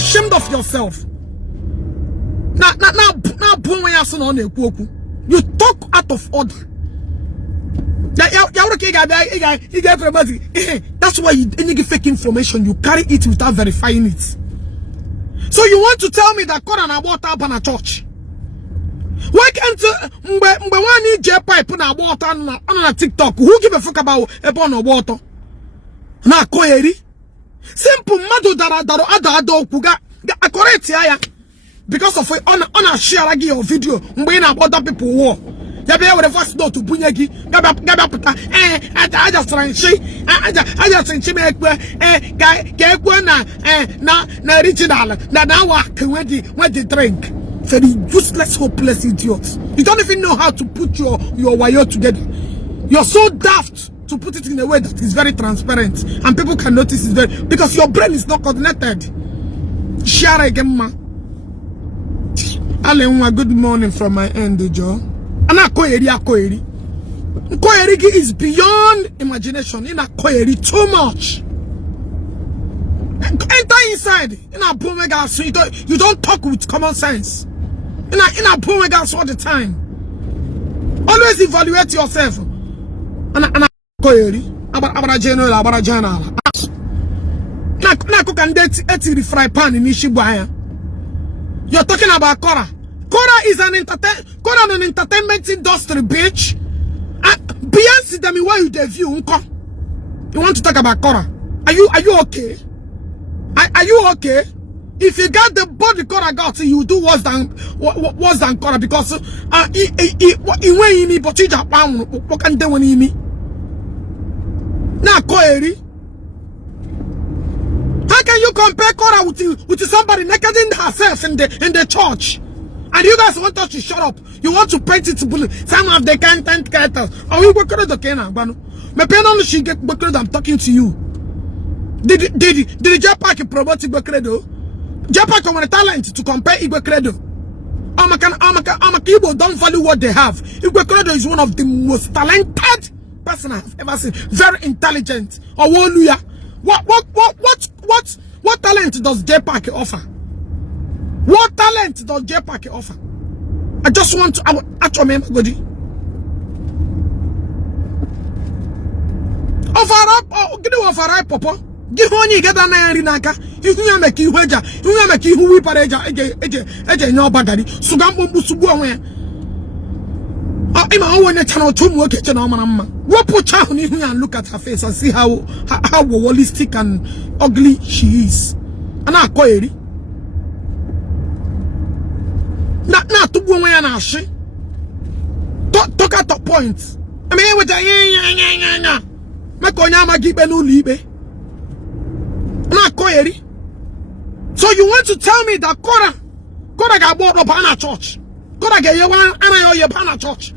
ashamed of yourself. Now, you talk out of order. That's why you give fake information. You carry it without verifying it. So you want to tell me that God and about up on a church? Why can't one need Jpac put a water on a TikTok? Who give a fuck about a bone of water? Na koyeri simple madu daro ado kuga correct ya because of on a share your video when other people war. Ya be able to first note to bunyagi gaba puta I just try I just me na original na work when the drink. Very useless, hopeless idiots. You don't even know how to put your wire together. You're so daft to put it in a way that is very transparent and people can notice it very, because your brain is not coordinated. Share again, ma. Alenwa, good morning from my end, Joe. And Koyeri is beyond imagination. In a Koyeri, too much. Enter inside. In a Bomega, so you don't talk with common sense. In a Bomega all the time. Always evaluate yourself. And Koyeri, abara general. Na cook and eti fry pan in Ishibaya. You're talking about Kora. Kora is an entertainment industry, bitch. Beyonce, tell me why you debut. You want to talk about Kora? Are you okay? Are you okay? If you got the body Kora got, you do worse than Kora, because he went in me, but you just what can do in me? Now, Koyeri, how can you compare Kora with somebody naked in herself in the church? And you guys want us to shut up? You want to paint it to bully some of the content characters? Are we working the Kena? My pen on she get because I'm talking to you. Did Jpac promote Igbo Credo? Jpac have a talent to compare Igbo Credo. Igbo don't value what they have. Igbo Credo is one of the most talented person I've ever seen. Very intelligent. What talent does Jpac offer? What talent does Jpac offer? I just want to actually remember Godi. Offer papa. Give only get an iron naka. You make you wager. You make you whip a no bagari. Sugambo Musubu. I'm a channel to work at Mama. What put down and look at her face and see how holistic and ugly she is. And I query. Not to go away and ash. Talk at the point. I mean, with the Makonyama Gibenu Libe. Not query. So you want to tell me that Kora got bought up on a church? Kora get you one and your Pana church.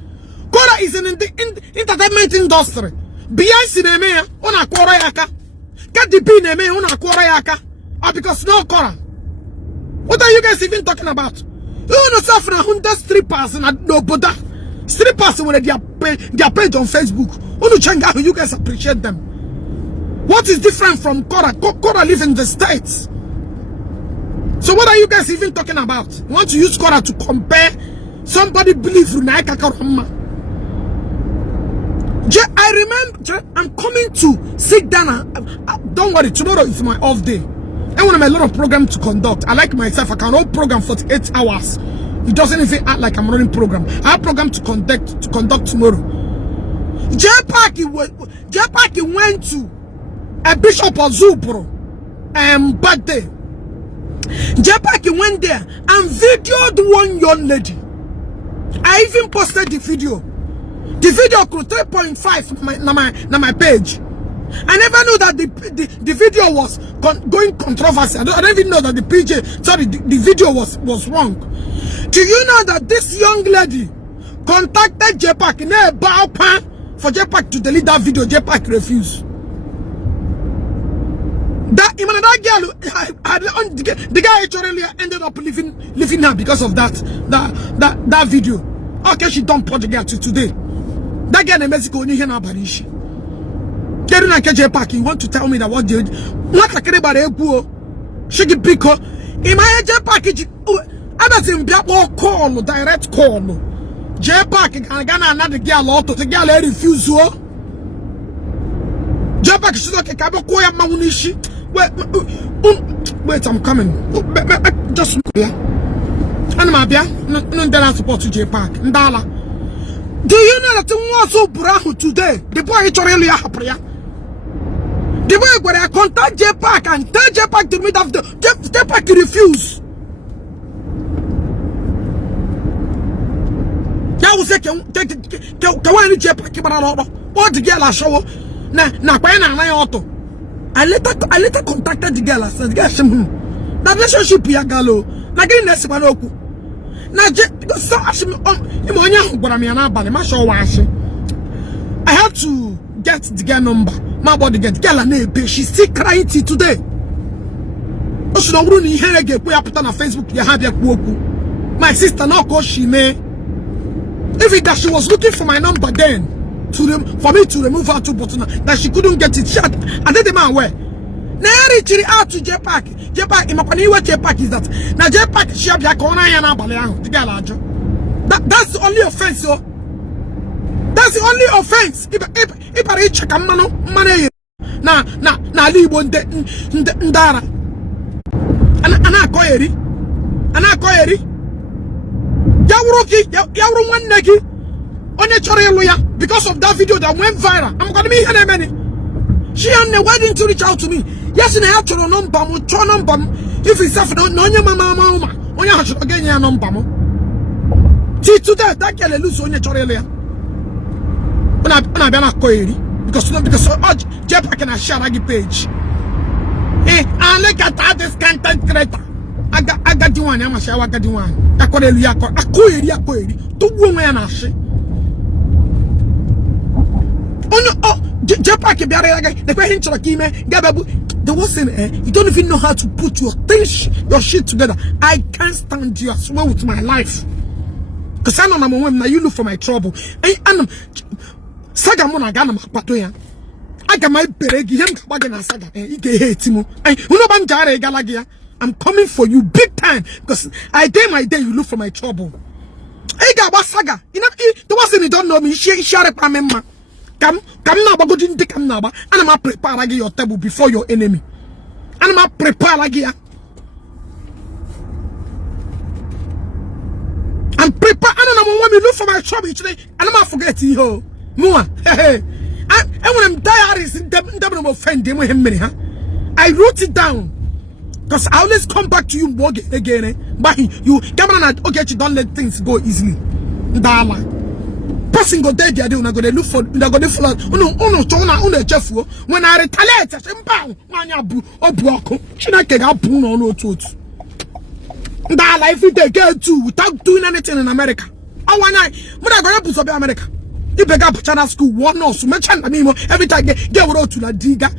Kora is in the entertainment industry. Beyonce neme on a Kora yaka. Get the P neme on a Kora yaka. Because no Kora. What are you guys even talking about? You know suffering 100 strippers and no Buddha. Strippers with their page on Facebook. You guys appreciate them. What is different from Kora? Kora live in the States. So what are you guys even talking about? You want to use Kora to compare somebody believe Runaika Karama? I remember I'm coming to sit down. Don't worry, tomorrow is my off day. I want a lot of program to conduct. I like myself. I can hold program 48 hours. It doesn't even act like I'm running program. I have program to conduct tomorrow. Jpac went to a Bishop of Zubro birthday. Jpac went there and videoed one young lady. I even posted the video. The video could 3.5 na my page. I never knew that the video was going controversy. I don't even know that the video was wrong. Do you know that this young lady contacted Jpac in a bow pan for Jpac to delete that video? Jpac refused. That girl, the guy actually ended up leaving her because of that video. Okay, she don't put the girl to today. That girl in Mexico, you hear about it. You want to tell me that what did what I care about Ego? She get big. Imaya Jpac, Abasim Biapo call, direct call. Jpac and Ghana another girl auto, the girl refuse. Jpac is like a Kabokoya Mamunishi. Wait, I'm coming. Just and my dear, no, then support to Jpac. Ndala. Do you know that was so brown today? The boy is really happy. The boy when I contact Jpac and tell Jpac to meet after Jpac refuse. That was take one Jpac what the girl I show na kwa na auto. I later contacted the girl. I said, the girl that relationship ya galo. Na getting next one oku. Na because so I had to get the girl number. My body get girl and she's still crying till today. My sister now called she may. If it that she was looking for my number then for me to remove her to button that she couldn't get it. I did the man where. Now reaching out to Jpac. Jpac in my Jpac is that now Jpac she have the girl. That's the only offense, yo. That's the only offense. If I reach a mano money na libo ndara. Ana koyeri. Yawro one negi. Onye chore lawyer because of that video that went viral. I'm gonna be here many. She and the wedding to reach out to me. Yes, and I have to number. If it's self, no, mama. Only I should again your number. See today that girl lose on your chorelia. When I been a query because Jpac can share a page. Hey, I look at that this content creator. I got you one. I'm a shower. I got you one. I query. Two women are she. Oh, Jpac the question to the wasn't you don't even know how to put your shit together. I can't stand you as well with my life. Because I know I'm a woman, now you look for my trouble. And Saga Mona Gana Patoya. I got my beregi, Bagana Saga, and he hate him. I'm coming for you big time because I day my day you look for my trouble. I got what Saga. You know, the wasn't you don't know me, she share a member. Come now, but go didn't take now, and I'm prepare your table before your enemy. And I'm prepare again. I'm prepared. I don't know when we look for my trouble today, and I'm not forgetting you. Mua, hey. And when I'm diaries in them offend them with him, I wrote it down. Because I always come back to you again. But you come on and okay, you don't let things go easily. Dala. Person go there, they are going to look for, they're going to follow. When I retaliate, I say, bang, manyabu, or buako, chinake, puno, no truth. That life we take care to without doing anything in America. I want when I go to America. You pick up China school, one or so much every time get road to la diga.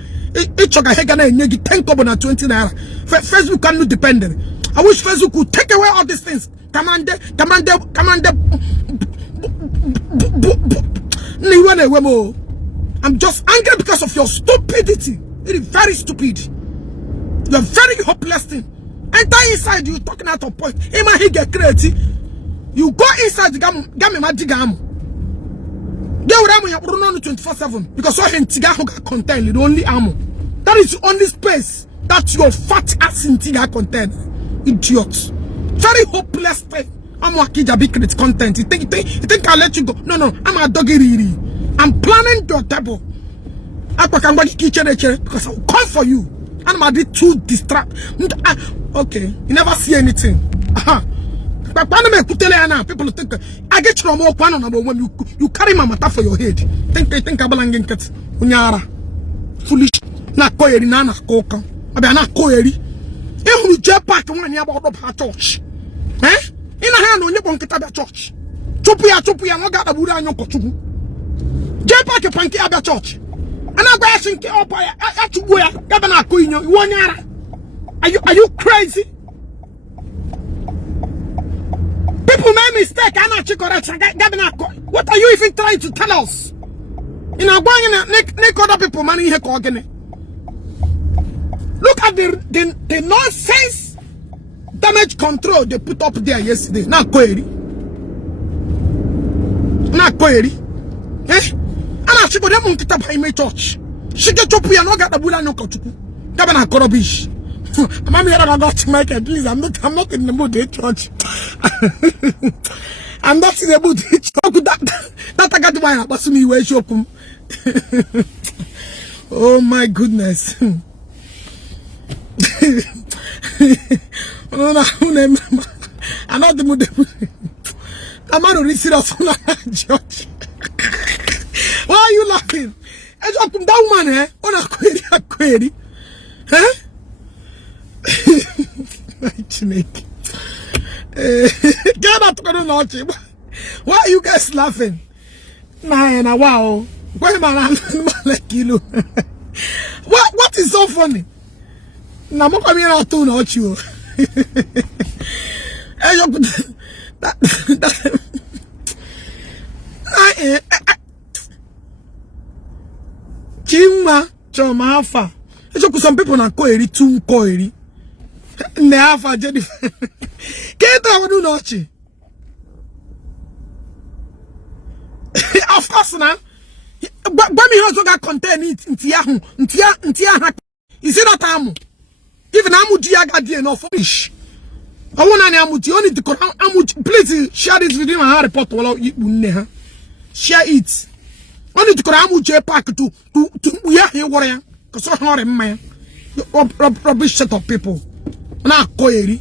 Each of a hegana and 10 kobo na 20 naira. Facebook can be dependent. I wish Facebook could take away all these things. Come on. I'm just angry because of your stupidity. It is very stupid. You're very hopeless thing. Enter inside, you talking out of point. He get creative. You go inside the game digam. They will have 24/7 because all in Tiga contain the only ammo. That is the only space that your fat ass in Tiga contain. Idiots. Very hopeless thing. I'm working a big content. You think I'll let you go? No. I'm a doggy. I'm planning your table. Akwa can work kitchen because I'll come for you. And I'm a too distract. Okay, you never see anything. People think I get you more when you carry my matter for your head. Think about Unyara. Foolish. Na koyeri na koka. Abi na koyeri. Ehunu Jpac one ya about her church. Ina ha no nyebon kita be church. Chupu ya no ga aburu anyo kochuku. Jpac panki abia church. Ana gwa shinki opa ya atugo ya gaba na koyinyo wonyara. Are you crazy? People make mistake. I'm not correct. What are you even trying to tell us? You know, going in other people money here. Look at the nonsense damage control they put up there yesterday. Now query. Now query. Eh? And I should go there monkey tap in my church. She get up here and not get the bulla no kochuku. Gabana korobish. I'm here I got to make it, please. I'm not in the mood to church. I'm not in the mood to church. That I got to buy a bus me where shop. Oh my goodness. I'm not the mood. I'm not really serious on church. Why are you laughing? I just come down, man, eh? On a query. Huh? Get out to the why are you guys laughing? Nah, wow. Why man, like you? What is so funny? Now, I'm coming out to not you. Chima, Choma Alpha. Some people are query, too query. Never Jennifer. Get out do not. Of course, now. But me also got content it ntia. Is it not amu? Even amu dia got enough fish. I want an amu only to amu. Please share this video and report all you share it. Only to amu Jpac to we are here warrior. Cause so hard man. Rubbish set of people. Na koyeri.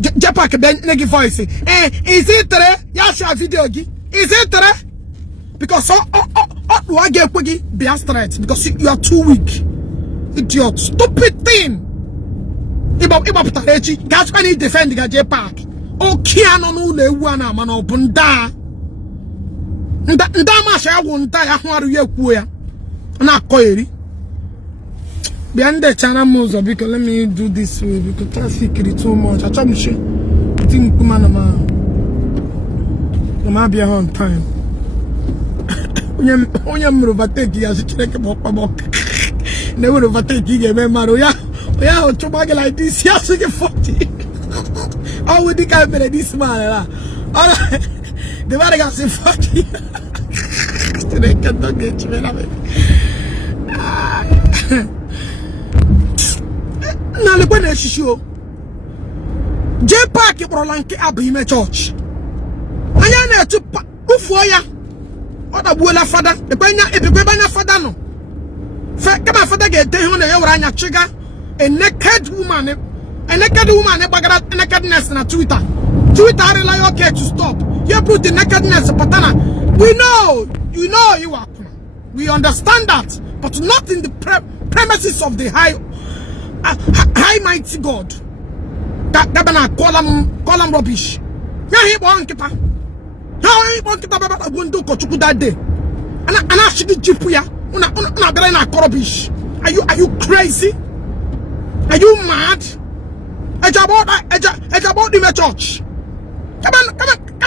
Jpac ben negi voice. Is it there? Ya share video gi. Is it there? Because do I get quick be straight because you are too weak. Idiot, stupid thing. Iba putarechi. That's when he defend the Jpac. O kiano no le wana man obunda. Nda ma sha wonta ya ho aru yaku ya. Na koyeri. Behind the channel moves because let me do this way because traffic is too much. I try to show. I think I'm be on time. When you overtake, you should check about. Never overtake you, man. Yeah, to bag like this. Yes, you get 40. How would the camera this man? Alright, the man got 40. They can't get you. Now the one is show Jpac Brolanke Abime Church. I am to Ufoya. What a bola father, the Banya, if you Banya father no. Come on, father get day on the Yoranya trigger, a naked woman, a nakedness on Twitter. Twitter rely okay to stop. You put the nakedness patana. We know, you are. We understand that, but not in the premises of the high mighty God. That call him rubbish. Yeah, he won't keep up. How he won't keep up about a window that day. And I should give you rubbish. Are you crazy? Are you mad? It's about the church. Come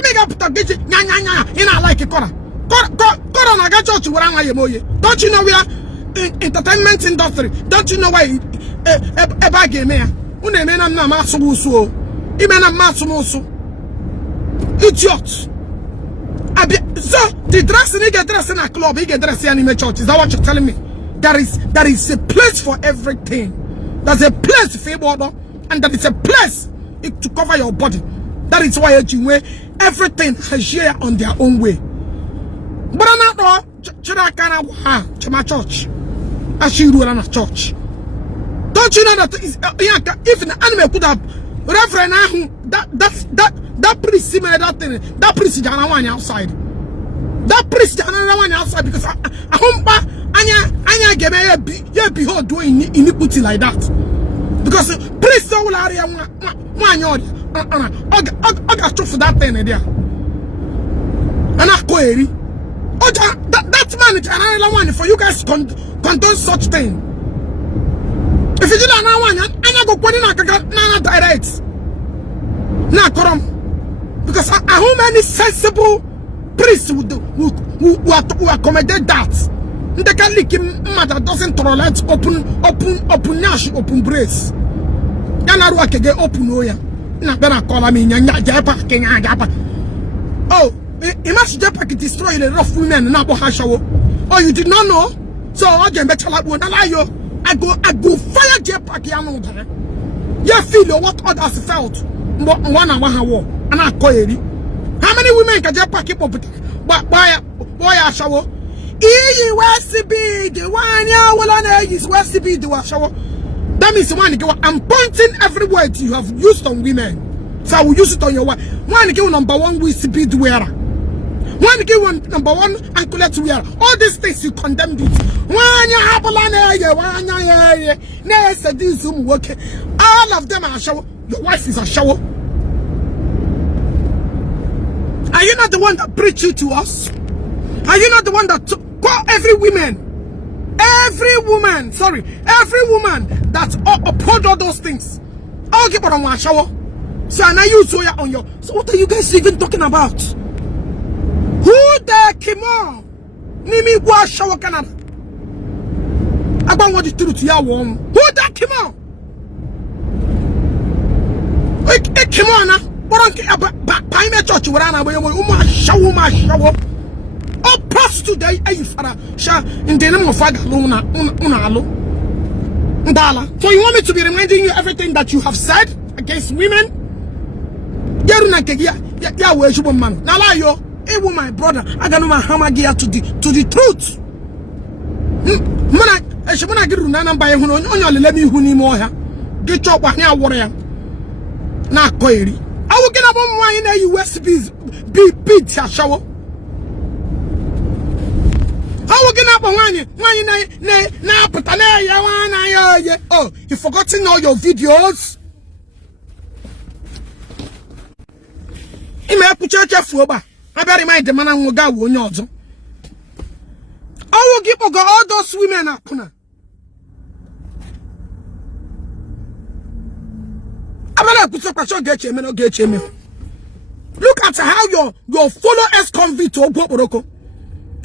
here, put a digit. You know, like a corner. Go on, I got church where I am. Don't you know we are in entertainment industry? Don't you know why? A bag me. Unemena na masuso. Imena masuso. Idiot. So the dress he get dressed in a club, he get dressed in a church. Is that what you're telling me? There is a place for everything. There's a place for order, and there is a place to cover your body. That is why everything has here on their own way. But I'm not to my church. As you rule in a church. Don't you know that if an animal could have Reverend that priest similar that thing, that priest is one outside. That priest is another one outside because I anya game here behold doing iniquity like that. Because priest will area one yard I got for that thing there. And I query. That man is another one for you guys condone such thing. If you do that one, I go put in direct. Now, because how many sensible priests who accommodate that? The Catholic mother doesn't tolerate open brace. Ghana work again open oya. Na gonna call me Jpac Kenya Jpac. Oh, imagine Jpac destroy a lot of women and Abo Hashawo. Oh, you did not know? So I get better like one. I go fire Jpac Yano. You feel what others felt. One and one war. And I call it. How many women can Jpac keep up? Why I shower? The one ya will is West be the shower. That means one I'm pointing every word you have used on women. So I will use it on your wife. One give number one we speed wearer. One give one number one anklet wearer. All these things you condemned it. One ya habalana one ya next this zoom working. All of them are shower. Your wife is a shower. Are you not the one that preached it to us? Are you not the one that call every woman that uphold all those things? I'll give her on one shower. So now you soya on your. So what are you guys even talking about? Who the Kimo? Nimi wa shower Canada. I don't want the truth to your warm. Who the Kimo? Kimona. What on church where I shower. Oh, prostitute, in the name of Ndala. So you want me to be reminding you everything that you have said against women? Now, you, my brother, I don't know my hammer gear to the truth. I should not get Runana by who let me who need more. Get your warrior. Now, Koiri. I will get up on my in a US be shower. How we get up on oh, you forgotten all your videos? I better remind the man and will go on yours. I will give all those women up. I better put up a shot, get you, man, get you. Look at how your follow ex-convict to Oporoko.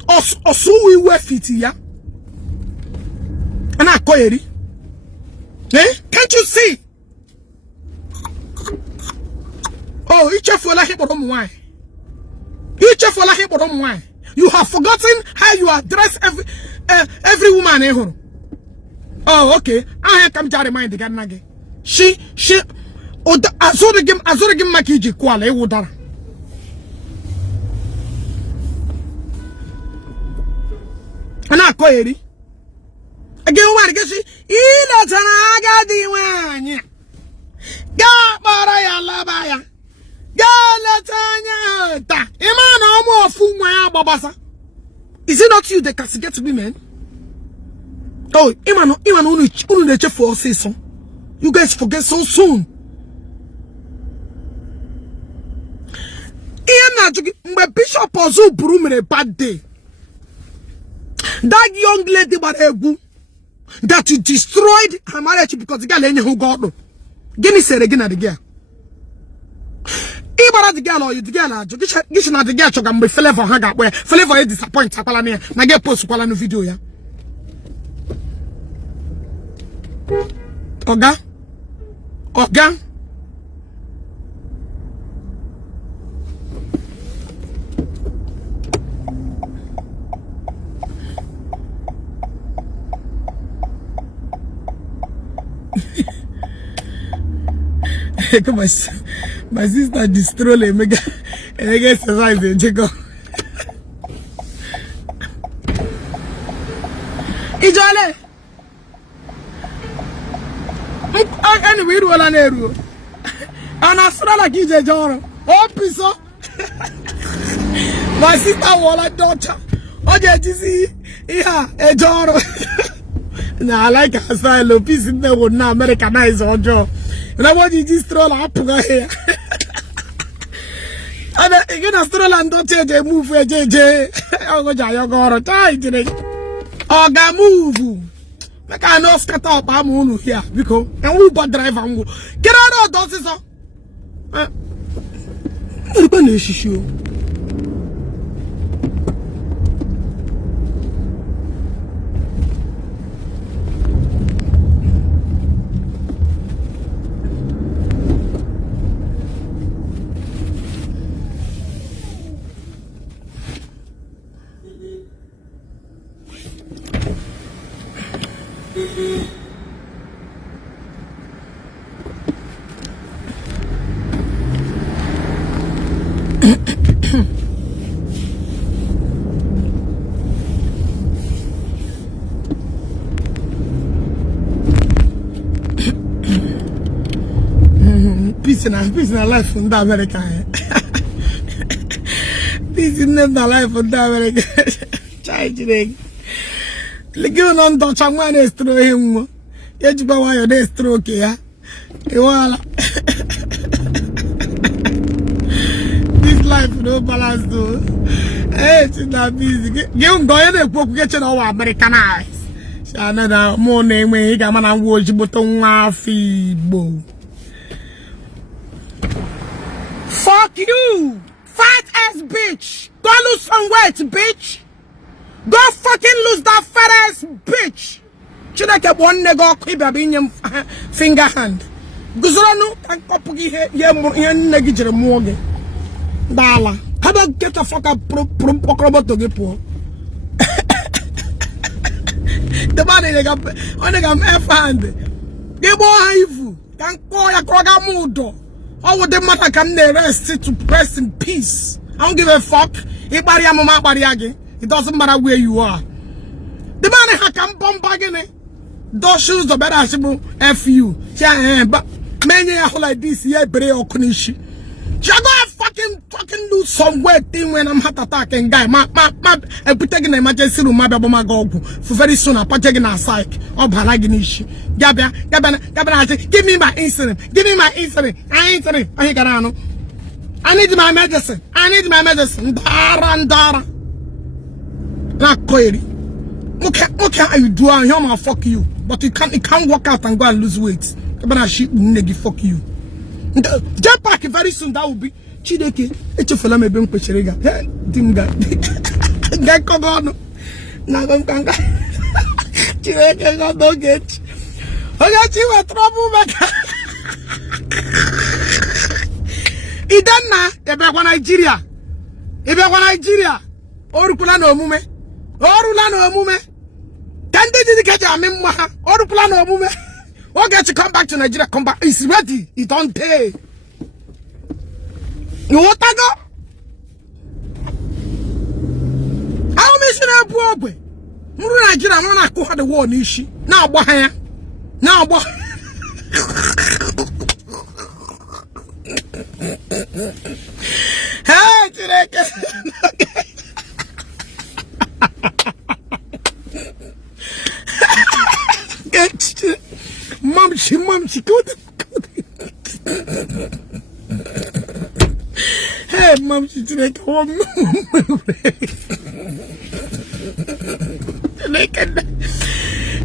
Also, we were fit here. And I call it. Eh? Can't you see? Oh, each of you why? Each of you you have forgotten how you address every woman. Oh, okay. I come to remind the guy. She. Oh, I saw the game Makiji Kuala Udara. And I call it. Again, what I guess he doesn't got the one. God, but I love ya. God, let's Imano more fool my babasa. Is it not you that castigate women? Oh, Imano only the chef for season. You guys forget so soon. My bishop also broom in a bad day. That young lady that you destroyed her marriage because the girl who got no. Guinea said again at the girl. Ibara the girl or you the girl are just not the girl can be flavor hang up where flavor is disappointed. I get post no video ya. Oga. Come my sister destroyed a mega and I guess survive Jacob. Ijole. And we do an arrow. And I saw like you, John. Oh, piso. My sister was a daughter. Oh, yeah, you see, yeah, a John. Now I like her style of peace in the would now Americanize or job. And I want you to stroll up here. And you're gonna stroll and don't change a move for JJ. Oh, you're gonna tie today. Oh, ga move. Make I know scatter up. I'm on here because and who but drive and get out of those. Peace in life in America. Peace in life in America. Child, look on touch a man is through him. Yet you why you're stroke here. This life no balance though. Hey, it's not busy. You go in and book getting all Americanized. Another more name when he got man and watch button Igbo. Fuck you! Fat ass bitch! Go lose some weight, bitch! Go fucking lose that fat ass bitch! Should I keep one nigga in your finger hand? Guzurano can copy here, negative morgan. Dala. How about get a fuck up procrobo to get poor? The body they got on the F hand. Give boy, can call a cragamudo. How would the matter come there rest to rest in peace? I don't give a fuck. It doesn't matter where you are. The man who can bomb again. Those shoes the better F you. But many are like this, yeah, Bre or Kunishi. You go fucking do some weird thing when I'm heart attacking guy. I put taking the emergency room, my baby, my go for very soon. I put taking a psych or Balaginishi. Gabba, give me my insulin. Give me my insulin. I ain't it. I need my medicine. Dara. Not query. Okay, you do. I fuck you. But you can't walk out and go and lose weight. But she nigga fuck you. Jpac very soon that will be Chideke. It's a fella me bring pecheriga. Dinga. Get come on. Now don't kanga. Chideke don't get. I got you a trouble back. Idana, Ebe Nigeria. Nigeria. Orukula no mume. Orula no mume. Can they dedicate a member? Orukula no mume. Okay, to come back to Nigeria, come back. It's ready. It don't pay. You want to go? How many should I go? Nigeria, I'm not going to the war. Now, boy. Now, boy. Hey, today. Mom, she good. Hey, mom, she today come.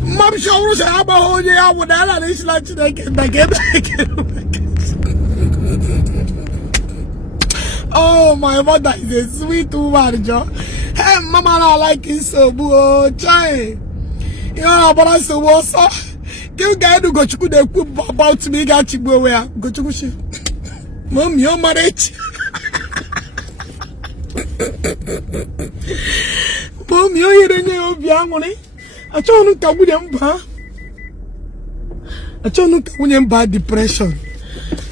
Mom, she always say about I would not is like today again. Oh, my mother is a sweet woman, Joe. Hey, mama, I like it so good, child. You know, but I so what's up? You guys do go to the about me, got you go where go to she. Mom, your marriage. Mom, you're here in your young money. I told you to William Bar. I told you to William Bar depression.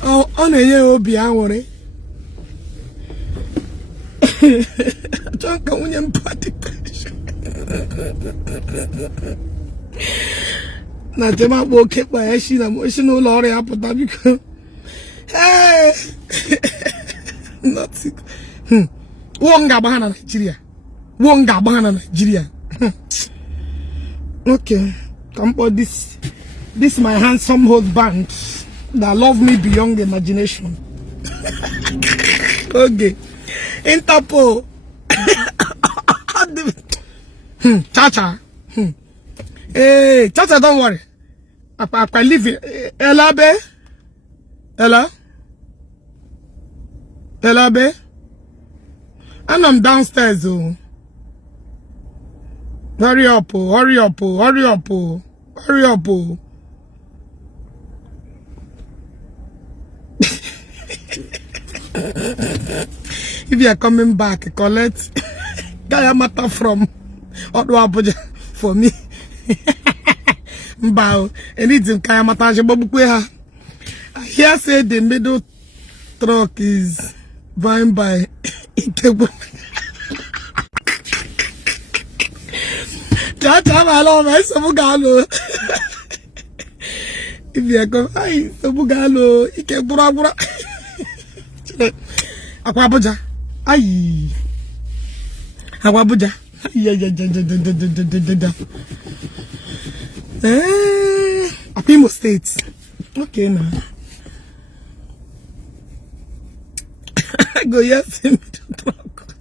Oh, on a year will be angry. I told you William Bar depression. Na tema boke by she na mo she no lorry apota because hey not wonga bahana Nigeria okay come for this my handsome husband that love me beyond imagination. Okay, Interpol. Chacha. Hey, Chacha, don't worry. I live in Ella Bay. Ella? Ella Bay? And I'm downstairs, oh. Hurry up, oh. Hurry up, oh. Hurry up, oh. Hurry up, oh. If you are coming back, collect Gaya matter from Otto Abuja for me. Mbao, anything kaya mataje babukwe ha. I hear say the middle truck is vying by Igbo. Chacha my love, I sabugalo. If you come, I sabugalo, ike bura bura. Akwa Abuja. Ay. Akwa Abuja. Yeah. Akwa State. Okay now. Go yes in the truck.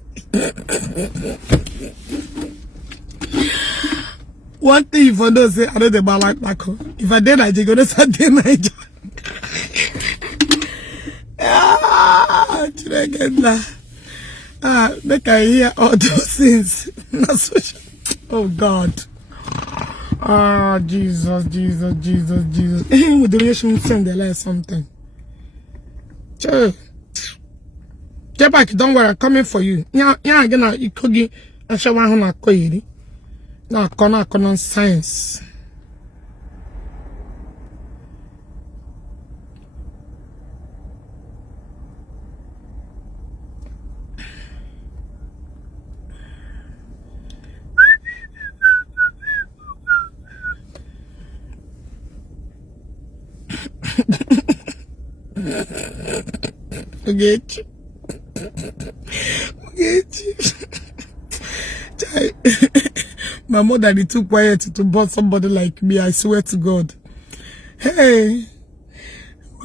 One thing if I don't say I don't like back home. If I did I just gonna start doing my job. Make I hear all those things. Oh God. Jesus. With the relation send the letter something. Jpac, don't worry, I'm coming for you. Yeah, again, you could get a shower on a coily. Now, corner science. Forget you. My mother is too quiet to bust somebody like me, I swear to God. Hey,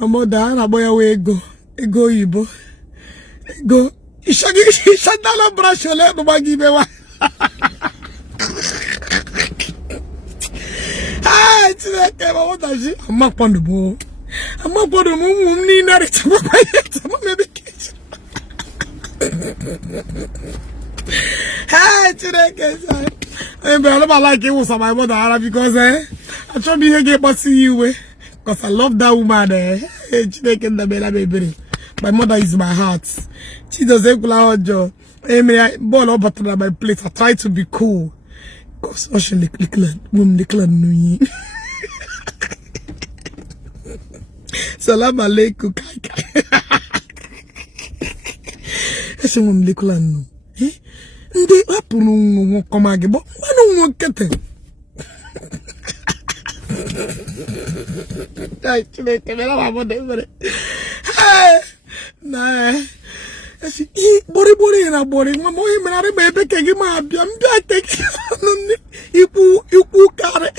my mother, I boy away go Igbo. Go. You shut down a brush your leg, no give me one. Ah, it's like my mother. I'm up on the ball. I'm up on the moon, Nina, it's maybe. Hey, today, I like it was my mother because I try to be here but see you because I love that woman. My mother is my heart. She doesn't go out job. I ball up at my place. I try to be cool. Cause Ocean the clan Salam alaikum kai. Ese mum the clan no. Ndi apunu komage bo wanu wokete dai chile kemela wa bode na esi bori na bori mo himra re bebe kegi ma bia mbia kegi iku kare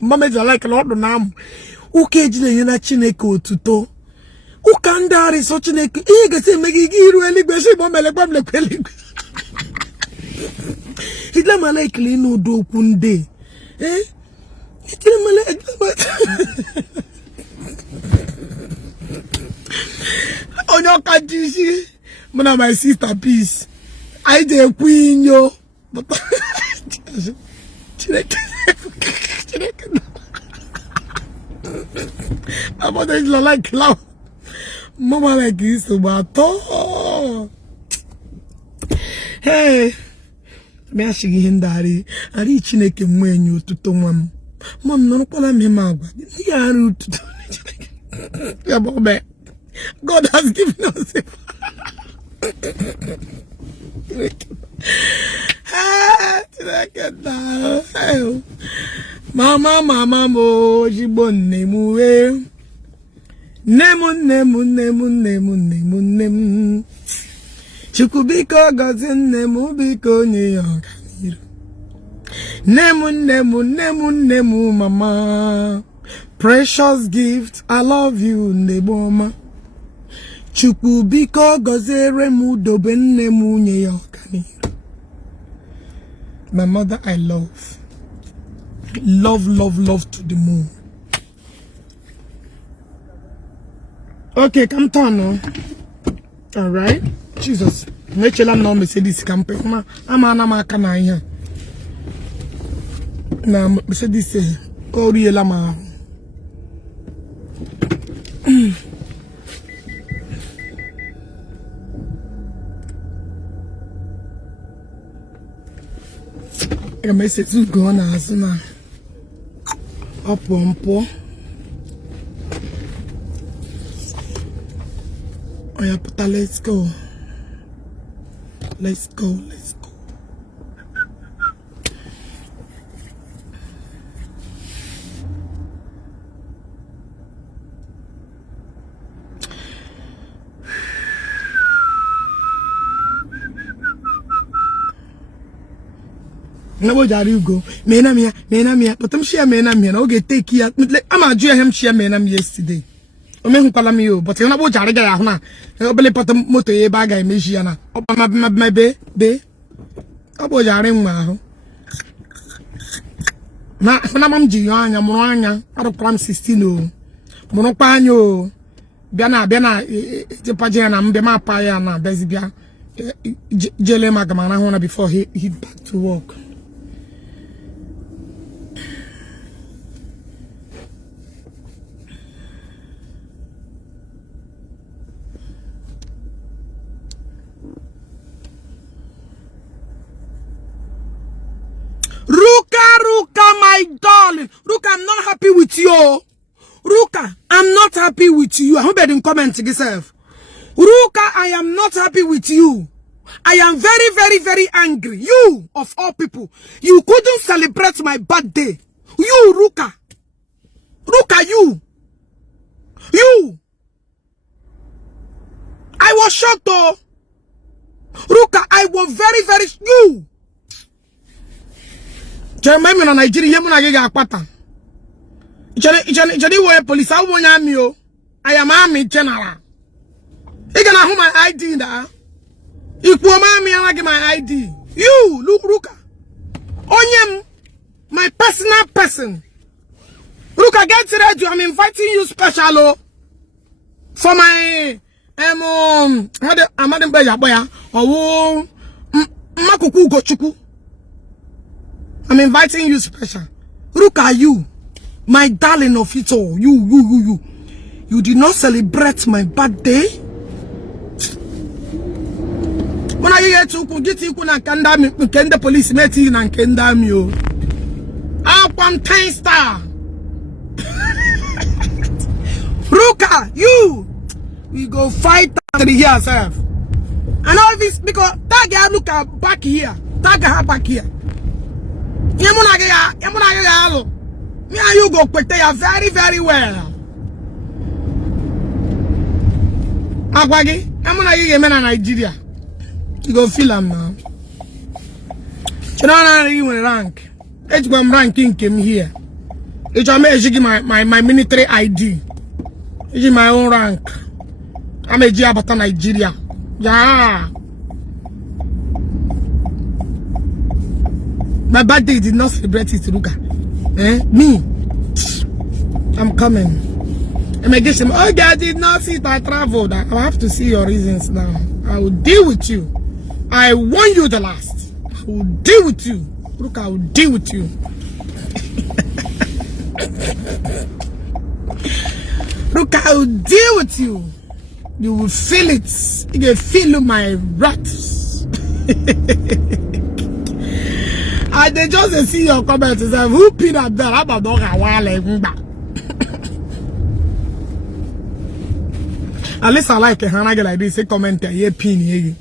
mama ja like lord nam ukeji na yena chineke otuto ukandari so chineke ihe gese megi iru eligwe se mo mele kwamle kweligwe Hitler malekli no do kunde. Hitler on your country, my sister peace. I the queen yo. My mother is like clown. Mama like this about hey. Me ashigi hindari ari chineke mwenyu tuto nwam mom no kwala me magwa ya aru tuto ya bobe God has given us it. Mama mo jibonne muwe nemu Chukubiko gazin nemu biko ni yoganiru. Nemu mama. Precious gift, I love you neboma. Chukubiko gazere mu doben nemu ni yoganiru. My mother I love. Love to the moon. Okay, come turn now. Alright. Jesus, Rachel, I'm not Mercedes campaign. I'm an kana here. Now, Mercedes, oh, real lama. A message is gone as now. Up on poor. Oh yeah, Pata, let's go. Let's go, let's go. Now jari go. Mena mia. But I'm share mena mia. Now get take here. I'm a Jew. I'm share mena mia yesterday. I'm who call me you. But you're not jari gaya huna. I'm beli pata moto ye bagay mejiana. Opa my be. Abo jari mwa. Na mam jianya mwana. Ado klam 16 o. Mono panyo. Biana Jpac na mbe ma pa ya na bezibia. Jele magamana huna before he back to work. Ruka, my darling. Ruka, I'm not happy with you. Ruka, I'm not happy with you. I hope you didn't comment yourself. Ruka, I am not happy with you. I am very, very, very angry. You, of all people, you couldn't celebrate my birthday. You, Ruka. Ruka, you. I was shocked, though. Ruka, I was very, very... You. Jeremiah na Nigeria yemu na Akwa. Ichani wo police awu nya mi o. I am army general. You gonna hold my ID da. Ikwo ma mi na give my ID. You look Ruka. Onyem my personal person. Ruka, get ready. I'm inviting you special for my amade beja boya owo makuku gochuku. I'm inviting you special. Look at you, my darling of it all. You did not celebrate my birthday. When I get to get you na kanda mi kenda police meti na kenda mi o. One time star. Ruka, you. We go fight here, self. I know this because that girl look back here. Tag her back here. Me and you go quick very, very well. Akwagi, I'm Nigeria. You go feel them now. You know you rank. It's when ranking came here. It's my military ID. It's my own rank. I'm a Jpac Nigeria. Yeah. My birthday did not celebrate it, Ruka. Me. I'm coming. And I guess oh God, I did not see it. I traveled. I have to see your reasons now. I will deal with you. I warn you the last. I will deal with you. Ruka, I will deal with you. Ruka, I will deal with you. You will feel it. You will feel my wrath. And they just see your comments and say, who pinned up there? I'm a dog. At least I like a hanage like this. Say comment here, pin here.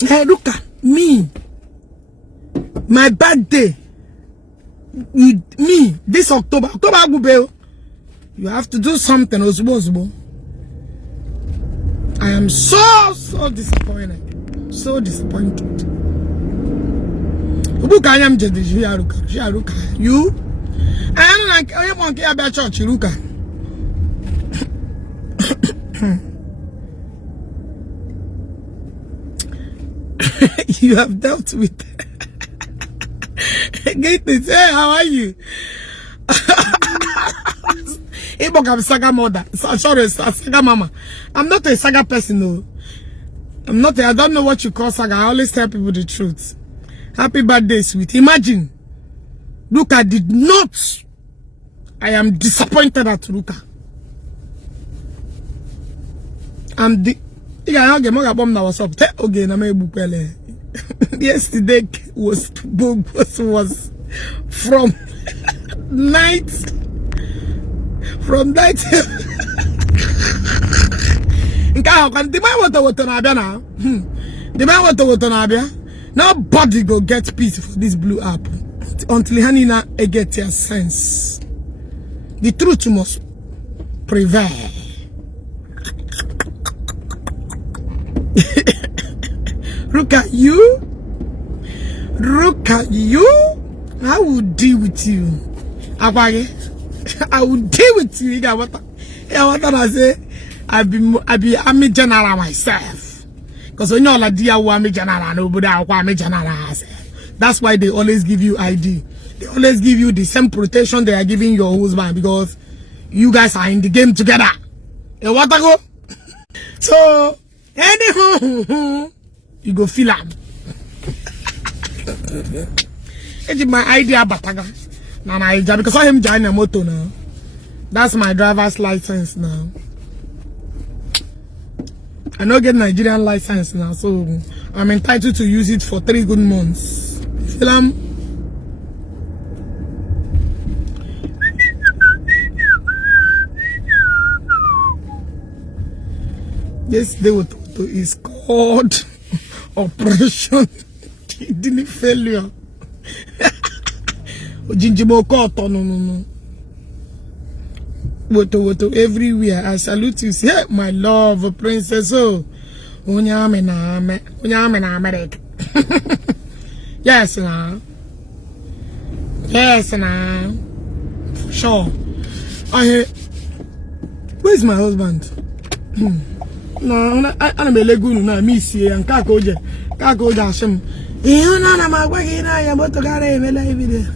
Hey, look at me. My birthday. With me this October. You have to do something responsible. I am so disappointed. So disappointed. You? I am like I want to care about church, Ruka. You have dealt with get this. Hey, how are you? I'm Saga mother. Sorry, Saga mama. I'm not a Saga person, no. I don't know what you call Saga. I always tell people the truth. Happy birthday, sweet. Imagine. Ruka did not. I am disappointed at Ruka. I'm the. Yesterday was from night from night. The man want to now. The man want to Nabia. Nobody go get peace for this blue app until Hanina get your sense. The truth must prevail. Look at you. Look at you. I will deal with you. Akwa, I will deal with you. What I say? I be army general myself. Because when you're like dear army general, nobody army general. That's why they always give you ID. They always give you the same protection they are giving your husband, because you guys are in the game together. And what I go? So anyhow, you go feel am. It's my idea, Bataga. Now because I am joining a motor now. That's my driver's license now. I don't get Nigerian license now, so I'm entitled to use it for 3 good months. Feel am? This day is called Operation Kidney Failure. No. Woto everywhere. I salute you. Say, my love, princess. Oh, unyame na America. Yes, na. Yes, na. For sure. Where's my husband? No, I'm a legunu na missy and kakoja shim. You know, I'm a wagon. I am about to get a video.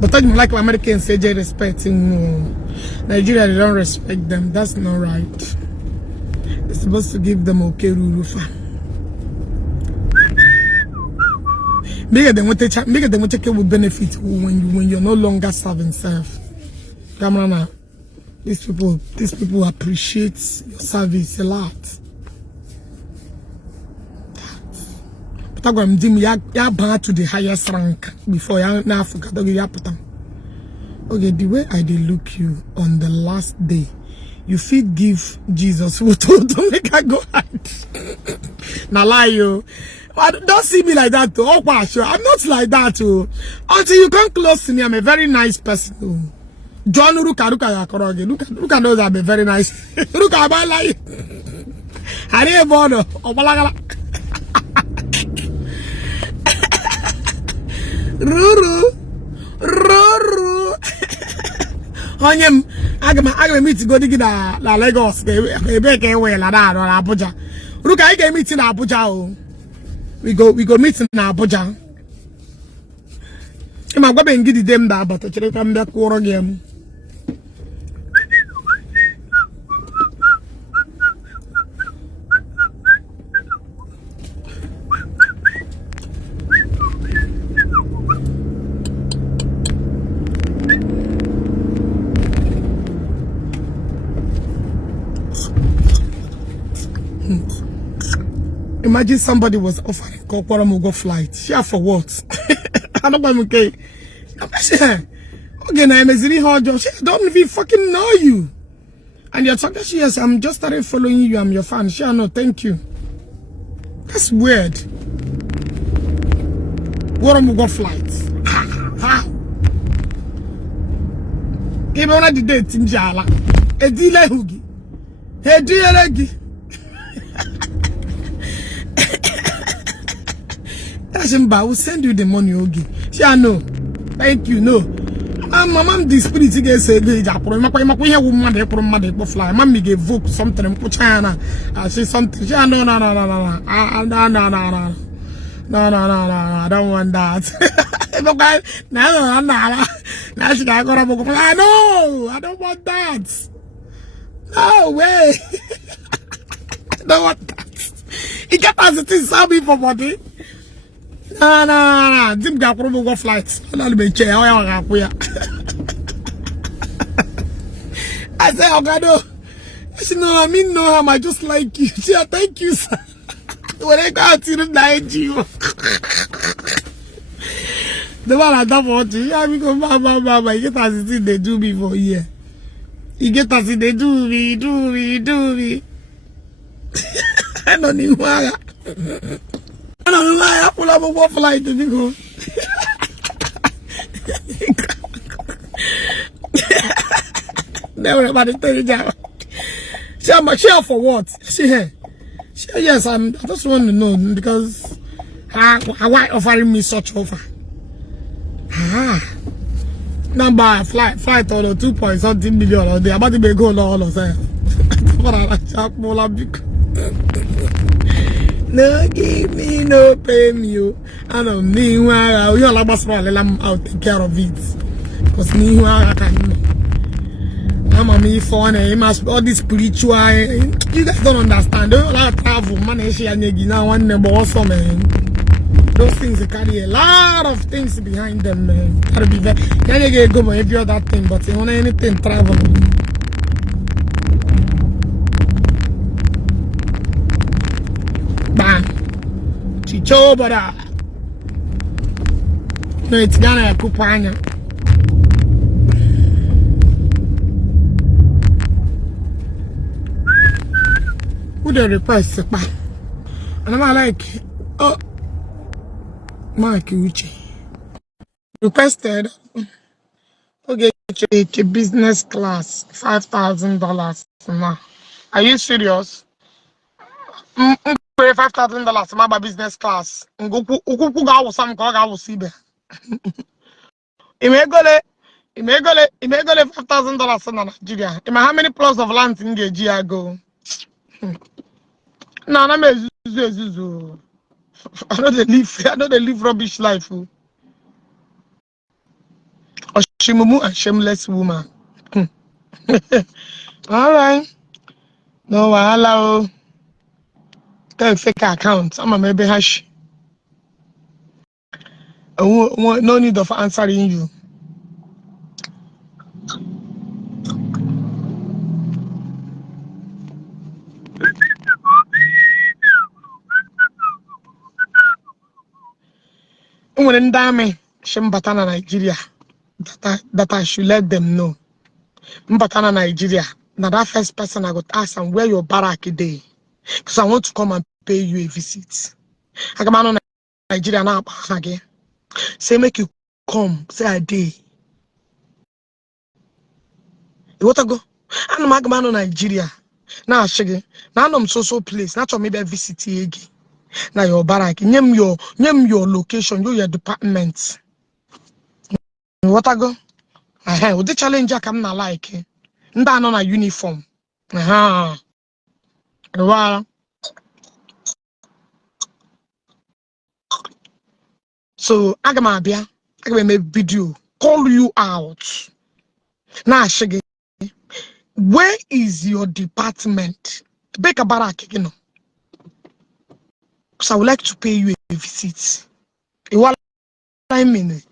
But I don't like Americans say they respecting Nigeria. They don't respect them. That's not right. They're supposed to give them okay rule. Make them want to take with benefit when you're no longer serving self. Come on now. These people appreciate your service a lot. But I'm doing ya bound to the highest rank before ya na Africa. Okay, the way I did look you on the last day, you fit give Jesus who told to make I go out. Now lie you. Don't see me like that too. Oh, sure. I'm not like that too. Until you come close to me, I'm a very nice person too. John Ruka look at those, I'm a very nice. Look at my life. I didn't bother. Ruru. Onyem, I meet to go to the Lagos. Abuja. Look, I get meeting in Abuja. We go meet in Abuja. I'm going to get them that, but I come back war again. Imagine somebody was offering go flight. Share for what? I don't know. Okay, I don't even fucking know you. And you're talking, yes, I'm just started following you. I'm your fan. Share, no, thank you. That's weird. Go flight. How? Even on the date in Jala. A dealer hoogie. A dealer. I will send you the money, Ogi. Yeah, no. Thank you, no. Mama, this spirit against a gauge. I put my woman, they put my day fly. Mammy gave vote something, put China. I say something. Yeah, no. No, I don't want that. Now she got a book. I know. I don't want that. No way. I don't want that. It capacity is me for body. No. Dim got go flights. I'll be chair. I say, Ogado, She know I mean no harm. I just like you. She thank you, sir. When I go out to the night, you. The one I don't want to. I go, mama. You get as it they do me for here. You get as it they do me. I don't even why. I don't know why I pull up a waffle light to go. Never about the 30 down. Share for what? Share, yes, I just want to know because why offering me such offer? Number flight on the 2.something million or they about to be going all of them. No give me, no pay me. I don't mean why you all about small. I'm out take care of it. Because me who I can. I'm a me phone. All this spiritual. You guys don't understand. They all travel. Man, she and you now one number also, man. Those things they carry a lot of things behind them, man. Gotta be very. Can you get go if you're that thing, but you want anything travel. Bam. Chicho, brother. No, it's gonna kupanya. Who the request? And I'm like, oh, Mike Uche requested. Okay, it's a business class, $5,000 now. Are you serious? Pay $5,000 to my business class. Ukuku ga some call ga sibe. Imegole $5,000 in Nigeria. How many plots of land in Nigeria go? No, I'm a zuzu. I know they live rubbish life. A shameless woman. All right. No, hello. Tell fake account. I'm a maybe hash. No need of answering you. When Dame Shembatana Nigeria, that I should let them know. Mbatana Nigeria. Now that first person I got ask and where your barrack day. Because I want to come and pay you a visit. I come on Nigeria now again. Say make you come, say a day. You want to go? I'm Magman on Nigeria. Now shaggy. Now I'm so place. Not maybe a visit again. Now your barrack. Name your location, your department. You want to go? With the challenger come na like. Nda on a uniform. Well. So I make video, call you out. Now shaggy. Where is your department? Bake a barrack, you know. So I would like to pay you a visit. You want I mean?